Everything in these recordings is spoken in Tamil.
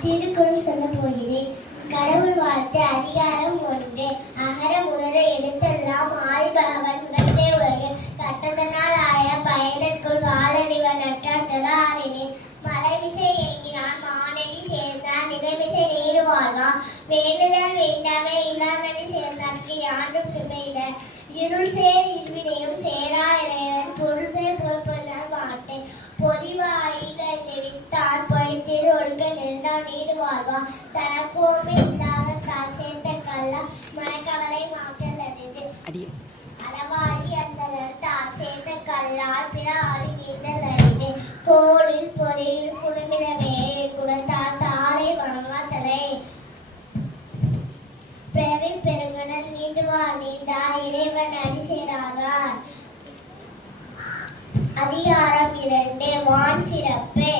திருக்குறள் சொல்ல போகிறேன். கடவுள் வாழ்த்து அதிகாரம் ஒன்று. அகர முதல எழுத்தெல்லாம் ஆய்பவன் உலகு. கட்டதனால் ஆய பயனற்குள் வாழறிவன் மலைமிசை ஏங்கினான் மானடி சேர்ந்தான். நிலைமிசை நீடு வாழ்வா. வேண்டுதல் வேண்டாமே இல்லாமணி சேர்ந்தார்க்கு யாரும் இருள் சேர் இருவினையும் சேரா நீடு வாழ்வா தனக்கோமே இல்லாத தால் சேர்த்த கல்லா மனக்கவலை மாற்றல் அறிந்து அடி அளவாடி அந்த தால் சேர்த்த கல்லால் பிற ஆளி நீந்தல் கோளில் பொறியில் குடும்பிடவே குடத்தால் தாளை வணங்கா பிறவி பெருங்கடல் நீந்துவா நீந்தா இறைவன் அடி சேராதார் அதிகாரம் இரண்டு வான் சிறப்பு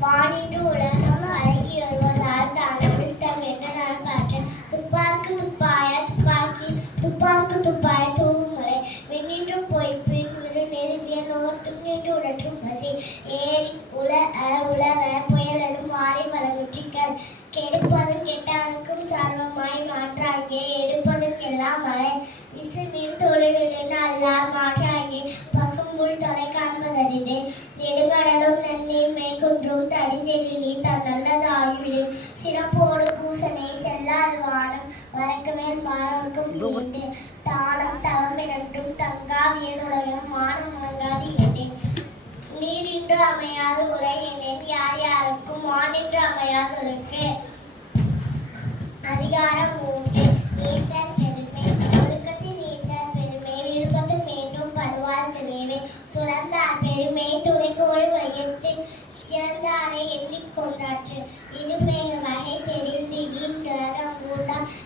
வானின்று உலகம் மேய்குன்றும் தடிந்தெழி நீ தன் நல்லது ஆகிவிடும் சிறப்போடு பூசனை செல்லாது வானம் வரக்கு மேல் மாணவர்க்கும் நீண்டு தானம் தவம் இரண்டும் தங்காவியன் உலகம் மானம் முழங்காது என்றேன் நீரின்று அமையாது உரை என்றேன் யார் யாருக்கும் வானின்று அமையாது உரைக்கு அதிகாரம் மூன்று நீத்தல் பெருமை ஒழுக்கத்தில் நீத்தல் பெருமை விழுப்பத்து மீண்டும் படுவார் துணைவை துறந்தார் பெருமை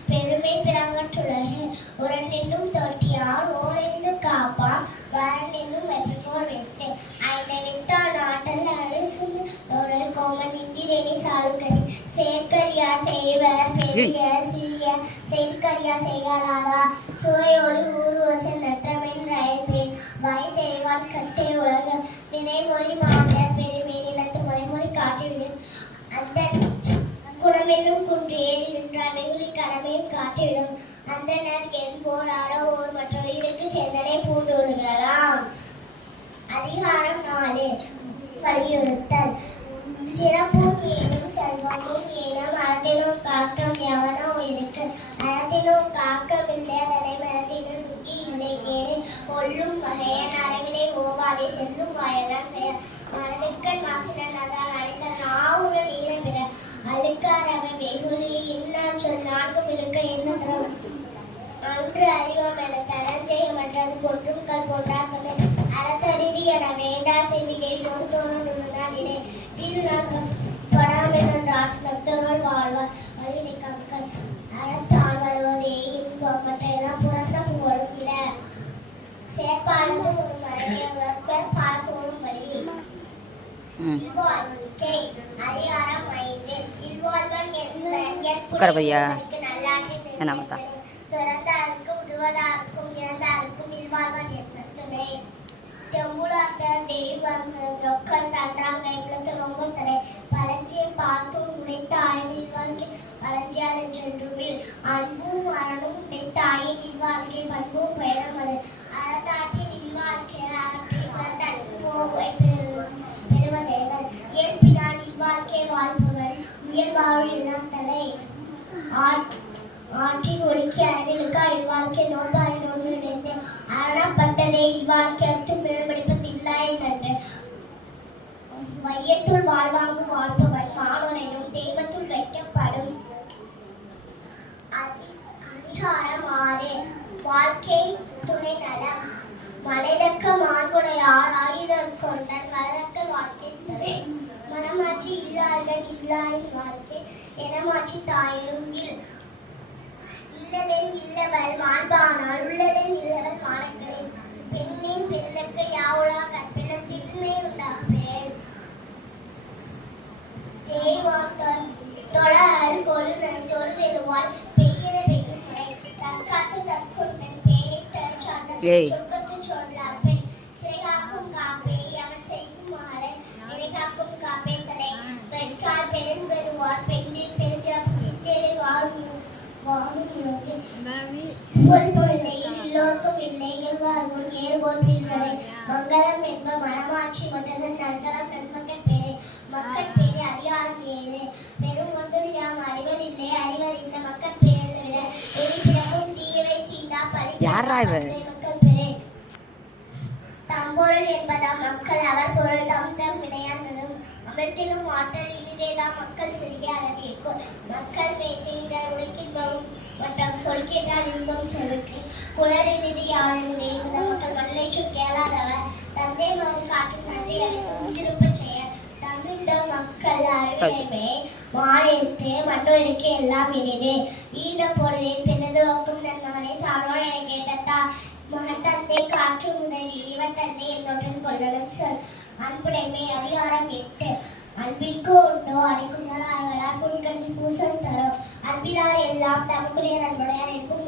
பெருமை பிறங்கற்றுலகு உரண்டென்னும் தோற்றியார் ஓரைந்து காப்பா வரண்டென்னும் வெற்றிக்கோர் வெட்டு. ஐந்த வித்தான் நாட்டல் அரசு. ஒரு கோமன் இந்திரனி சால்கரி. சேர்க்கரியா செய்வர் பெரிய சிறிய. செயற்கரியா செய்கலாதா சுவையோடு ஊர்வசை நற்றமின் ரயப்பேன் வாய் தெளிவான் கட்டே உலக. நினைமொழி மாமலர் பெருமை நிலத்து மறைமொழி காட்டிவிடு அந்த குடமெல்லும் குன்று ஏறி நின்ற வெகுளி கடமையும் காட்டிவிடும் அந்தனர் என்போர் அறோ ஓர் மற்ற உயிருக்கு சேர்ந்தனை பூண்டுவிடுகலாம் அதிகாரம் நாலு. வலியுறுத்தல். சிறப்பும் ஏனும் செல்வமும் ஏனும் அறத்திலும் காக்கம் எவனோ இருக்கு. அறத்திலும் காக்கம் இல்லை அதனை மரத்திலும் நுக்கி இல்லை கேடு. கொள்ளும் வகையன் அறிவினை ஓவாதே செல்லும் வாயெல்லாம் செய்ய. மனதுக்கண் மாசினன் அதான் அழைத்த நாவுடன் நீர பிற அழுக்காரவை வெகுளி இன்னா சொல் நான்கும் இழுக்க என்ன தரும்? அன்று அறிவோம் என தனஞ்செய்ய மற்றது பொன்றும் கல் போன்றா துணை அறத்தறிதி என வேண்டா செவிகை நோடு தோணும் உள்ளதான் இடை வீடு நான் படாமல் என்ற ஆற்றல் வாழ்வார். வழியை கற்கள் அரசால் வருவதே இன்பம். மற்றையெல்லாம் புறந்த புகழும் இட செயற்பாடு ஒரு மரணியவர் பாதோடும் வழி ம். இல்வாழ்க்கை அதிகாரம் ஐந்து. உட்கார போறியா? என்ன மத்தா? துறந்தாருக்கும் உதுவதாருக்கும் இறந்தாருக்கும் இல்வாழ்வன் என்பன் துணை வாழ்பவன் இளம் தலை ஆற்றின் ஒழுக்கி இல்வாழ்க்கை நோன்பாரி நோன்பு நினைத்து அரணப்பட்டதே இல்வாழ்க்கை பிறமடிப்பது இல்லாய் நன்று. வையத்துள் வாழ்வாங்கு வாழ்பவன் தெய்வத்துள் வைக்கப்படும் அதிகாரம் ஆறு. வாழ்க்கை துணை நலம். மலைதக்க மாண்புடைய ஆள் ஆயுதம் கொண்ட மனமாட்சி இல்லாதவன் இல்லாயின் வாழ்க்கை எனமாட்சி தாயினும் இல் இல்லதென் இல்லவள் மாண்பானால் உள்ளதென் இல்லவள் மாணக்கனின் பெண்ணின் பெண்ணுக்கு யாவுலா கற்பினும் திண்மை உண்டாப்பேன் தெய்வம் தொ- தொழல் கொழுனை தொழுதெருவாள் பெய்யன பெய்யும் முறை. தற்காத்து தற்கொண்டன் பேணித்த சார்ந்த எல்லோருக்கும் இல்லைகள் வாழ்வோம் ஏறுபோல் வீழ்வடை மங்களம் என்ப மனமாட்சி மன்னதன் நன்கலம் நன்மக்கள் பேரே மக்கள் பேரே அதிகாரம் ஏழு பெரும் ஒன்றில் யாம் அறிவதில்லை அறிவர் இந்த மக்கள் பேரை விட வெளி பிறக்கும் தீயவை தீண்டா பழி யார்ரா இவ? மக்கள் பேரே தம்பொருள் என்பதாம் மக்கள் அவர் பொருள் தம் தம் அமிழ்த்திலும் ஆற்றல் மக்கள் சிறிய அளவிற்கும் மக்கள் சொல் இன்பம் செலுத்தி குரல் இனிது யாழினிது என்பத மக்கள் மல்லை கேளாதவர் தந்தை மகன் காற்றும் நன்றி அழைத்தும் திருப்ப செய்ய தமிழ்ந்த மக்கள் அறிவுடைமை வாழெழுத்து மற்றொருக்கு எல்லாம் இனிதே. ஈன பொழுதே பின்னது ஒக்கும் நன்னானே சான்றோர் என கேட்டதா மகன் தந்தை காற்று உதவி இவன் தந்தை என்னுடன் கொள்ளலும் சொல். அன்புடைமை அதிகாரம் எட்டு. அன்பிற்கு உண்டோ அடிக்கும் ஆழ்வலார் புன்கண்டி பூசல் தரும். அன்பிலார் எல்லாம் தமக்குரிய நண்படையார் என்பது